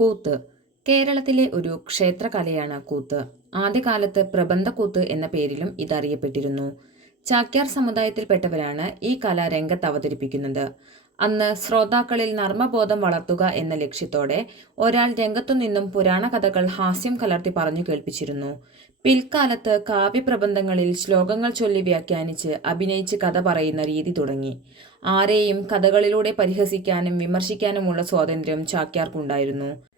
കൂത്ത്. കേരളത്തിലെ ഒരു ക്ഷേത്രകലയാണ് കൂത്ത്. ആദ്യകാലത്ത് പ്രബന്ധക്കൂത്ത് എന്ന പേരിലും ഇതറിയപ്പെട്ടിരുന്നു. ചാക്യാർ സമുദായത്തിൽപ്പെട്ടവരാണ് ഈ കല രംഗത്ത് അവതരിപ്പിക്കുന്നത്. അന്ന് ശ്രോതാക്കളിൽ നർമ്മബോധം വളർത്തുക എന്ന ലക്ഷ്യത്തോടെ ഒരാൾ രംഗത്തുനിന്നും പുരാണ കഥകൾ ഹാസ്യം കലർത്തി പറഞ്ഞു കേൾപ്പിച്ചിരുന്നു. പിൽക്കാലത്ത് കാവ്യപ്രബന്ധങ്ങളിൽ ശ്ലോകങ്ങൾ ചൊല്ലി വ്യാഖ്യാനിച്ച് അഭിനയിച്ച് കഥ പറയുന്ന രീതി തുടങ്ങി. ആരെയും കഥകളിലൂടെ പരിഹസിക്കാനും വിമർശിക്കാനുമുള്ള സ്വാതന്ത്ര്യം ചാക്യാർക്കുണ്ടായിരുന്നു.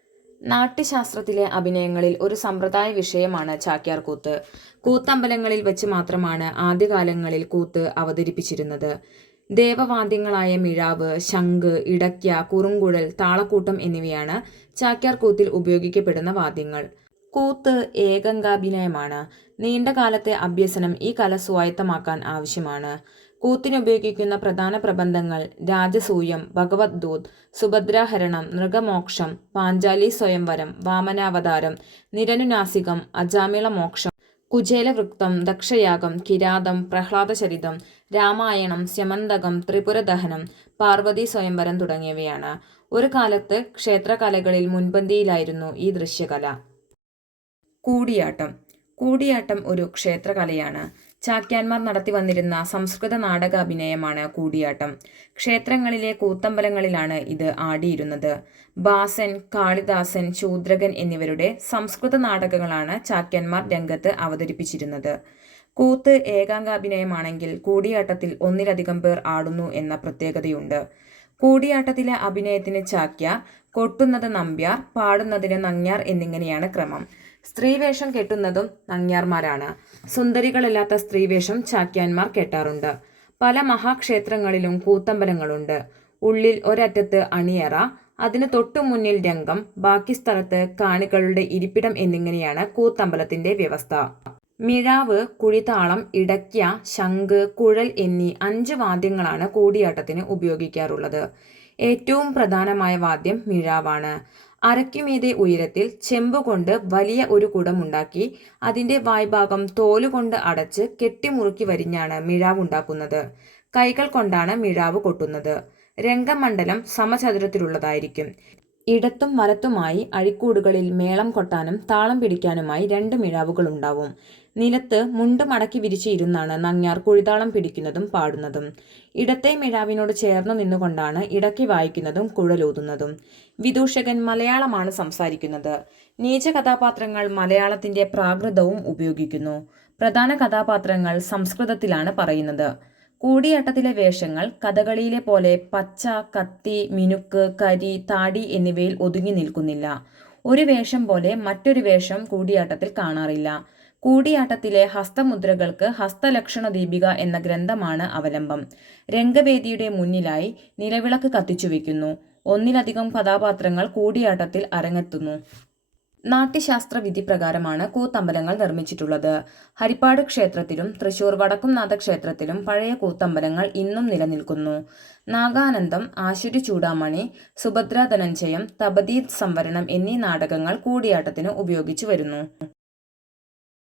നാട്യശാസ്ത്രത്തിലെ അഭിനയങ്ങളിൽ ഒരു സമ്പ്രദായ വിഷയമാണ് ചാക്യാർ കൂത്ത്. കൂത്തമ്പലങ്ങളിൽ വെച്ച് മാത്രമാണ് ആദ്യകാലങ്ങളിൽ കൂത്ത് അവതരിപ്പിച്ചിരുന്നത്. ദേവവാദ്യങ്ങളായ മിഴാവ് ശംഖ് ഇടയ്ക്ക കുറുങ്കുഴൽ താളക്കൂട്ടം എന്നിവയാണ് ചാക്യാർ കൂത്തിൽ ഉപയോഗിക്കപ്പെടുന്ന വാദ്യങ്ങൾ. കൂത്ത് ഏകങ്കാഭിനയമാണ് നീണ്ടകാലത്തെ അഭ്യസനം ഈ കല സ്വായത്തമാക്കാൻ ആവശ്യമാണ്. കൂത്തിനുപയോഗിക്കുന്ന പ്രധാന പ്രബന്ധങ്ങൾ രാജസൂയം ഭഗവത് ദൂത് സുഭദ്രാഹരണം നൃഗമോക്ഷം പാഞ്ചാലി സ്വയംവരം വാമനാവതാരം നിരനുനാസികം അജാമിള മോക്ഷം കുചേലവൃക്തം ദക്ഷയാഗം കിരാതം പ്രഹ്ലാദചരിതം രാമായണം സ്യമന്തകം ത്രിപുരദഹനം പാർവതി സ്വയംവരം തുടങ്ങിയവയാണ്. ഒരു കാലത്ത് ക്ഷേത്രകലകളിൽ മുൻപന്തിയിലായിരുന്നു ഈ ദൃശ്യകല. കൂടിയാട്ടം. കൂടിയാട്ടം ഒരു ക്ഷേത്രകലയാണ്. ചാക്യാന്മാർ നടത്തി വന്നിരുന്ന സംസ്കൃത നാടകാഭിനയമാണ് കൂടിയാട്ടം. ക്ഷേത്രങ്ങളിലെ കൂത്തമ്പലങ്ങളിലാണ് ഇത് ആടിയിരുന്നത്. ബാസൻ കാളിദാസൻ ശൂദ്രകൻ എന്നിവരുടെ സംസ്കൃത നാടകങ്ങളാണ് ചാക്യാന്മാർ രംഗത്ത് അവതരിപ്പിച്ചിരുന്നത്. കൂത്ത് ഏകാംഗാഭിനയമാണെങ്കിൽ കൂടിയാട്ടത്തിൽ ഒന്നിലധികം പേർ ആടുന്നു എന്ന പ്രത്യേകതയുണ്ട്. കൂടിയാട്ടത്തിലെ അഭിനയത്തിന് ചാക്യ കൊട്ടുന്നത് നമ്പ്യാർ പാടുന്നതിന് നങ്ങ്യാർ എന്നിങ്ങനെയാണ് ക്രമം. സ്ത്രീവേഷം കെട്ടുന്നതും നങ്ങ്യാർമാരാണ്. സുന്ദരികളില്ലാത്ത സ്ത്രീവേഷം ചാക്യാന്മാർ കെട്ടാറുണ്ട്. പല മഹാക്ഷേത്രങ്ങളിലും കൂത്തമ്പലങ്ങളുണ്ട്. ഉള്ളിൽ ഒരറ്റത്ത് അണിയറ അതിന് തൊട്ടു മുന്നിൽ രംഗം ബാക്കി സ്ഥലത്ത് കാണികളുടെ ഇരിപ്പിടം എന്നിങ്ങനെയാണ് കൂത്തമ്പലത്തിന്റെ വ്യവസ്ഥ. മിഴാവ് കുഴിതാളം ഇടയ്ക്ക ശംഖ് കുഴൽ എന്നീ അഞ്ച് വാദ്യങ്ങളാണ് കൂടിയാട്ടത്തിന് ഉപയോഗിക്കാറുള്ളത്. ഏറ്റവും പ്രധാനമായ വാദ്യം മിഴാവാണ്. അരയ്ക്കുമീതെ ഉയരത്തിൽ ചെമ്പുകൊണ്ട് വലിയ ഒരു കുടമുണ്ടാക്കി അതിന്റെ വായ്ഭാഗം തോലുകൊണ്ട് അടച്ച് കെട്ടിമുറുക്കി വരിഞ്ഞാണ് മിഴാവ് ഉണ്ടാക്കുന്നത്. കൈകൾ കൊണ്ടാണ് മിഴാവ് കൊട്ടുന്നത്. രംഗമണ്ഡലം സമചതുരത്തിലുള്ളതായിരിക്കും. ഇടത്തും വലത്തുമായി അഴിക്കൂടുകളിൽ മേളം കൊട്ടാനും താളം പിടിക്കാനുമായി രണ്ട് മിഴാവുകൾ ഉണ്ടാവും നിലത്ത് മുണ്ട് മടക്കി വിരിച്ചിരുന്നാണ് നങ്ങ്യാർ കുഴിതാളം പിടിക്കുന്നതും പാടുന്നതും. ഇടത്തെ മിഴാവിനോട് ചേർന്നു നിന്നുകൊണ്ടാണ് ഇടയ്ക്ക് വായിക്കുന്നതും കുഴലൂതുന്നതും. വിദൂഷകൻ മലയാളമാണ് സംസാരിക്കുന്നത്. നീച കഥാപാത്രങ്ങൾ മലയാളത്തിന്റെ പ്രാകൃതവും ഉപയോഗിക്കുന്നു. പ്രധാന കഥാപാത്രങ്ങൾ സംസ്കൃതത്തിലാണ് പറയുന്നത്. കൂടിയാട്ടത്തിലെ വേഷങ്ങൾ കഥകളിയിലെ പോലെ പച്ച കത്തി മിനുക്ക് കരി താടി എന്നിവയിൽ ഒതുങ്ങി നിൽക്കുന്നില്ല. ഒരു വേഷം പോലെ മറ്റൊരു വേഷം കൂടിയാട്ടത്തിൽ കാണാറില്ല. കൂടിയാട്ടത്തിലെ ഹസ്തമുദ്രകൾക്ക് ഹസ്തലക്ഷണ ദീപിക എന്ന ഗ്രന്ഥമാണ് അവലംബം. രംഗവേദിയുടെ മുന്നിലായി നിലവിളക്ക് കത്തിച്ചു വയ്ക്കുന്നു ഒന്നിലധികം കഥാപാത്രങ്ങൾ കൂടിയാട്ടത്തിൽ അരങ്ങെത്തുന്നു. നാട്യശാസ്ത്ര വിധി പ്രകാരമാണ് കൂത്തമ്പലങ്ങൾ നിർമ്മിച്ചിട്ടുള്ളത്. ഹരിപ്പാട് ക്ഷേത്രത്തിലും തൃശൂർ വടക്കുംനാഥ ക്ഷേത്രത്തിലും പഴയ കൂത്തമ്പലങ്ങൾ ഇന്നും നിലനിൽക്കുന്നു. നാഗാനന്ദം ആശുരി ചൂടാമണി സുഭദ്ര ധനഞ്ജയം തപതീത് സംവരണം എന്നീ നാടകങ്ങൾ കൂടിയാട്ടത്തിന് ഉപയോഗിച്ചു വരുന്നു.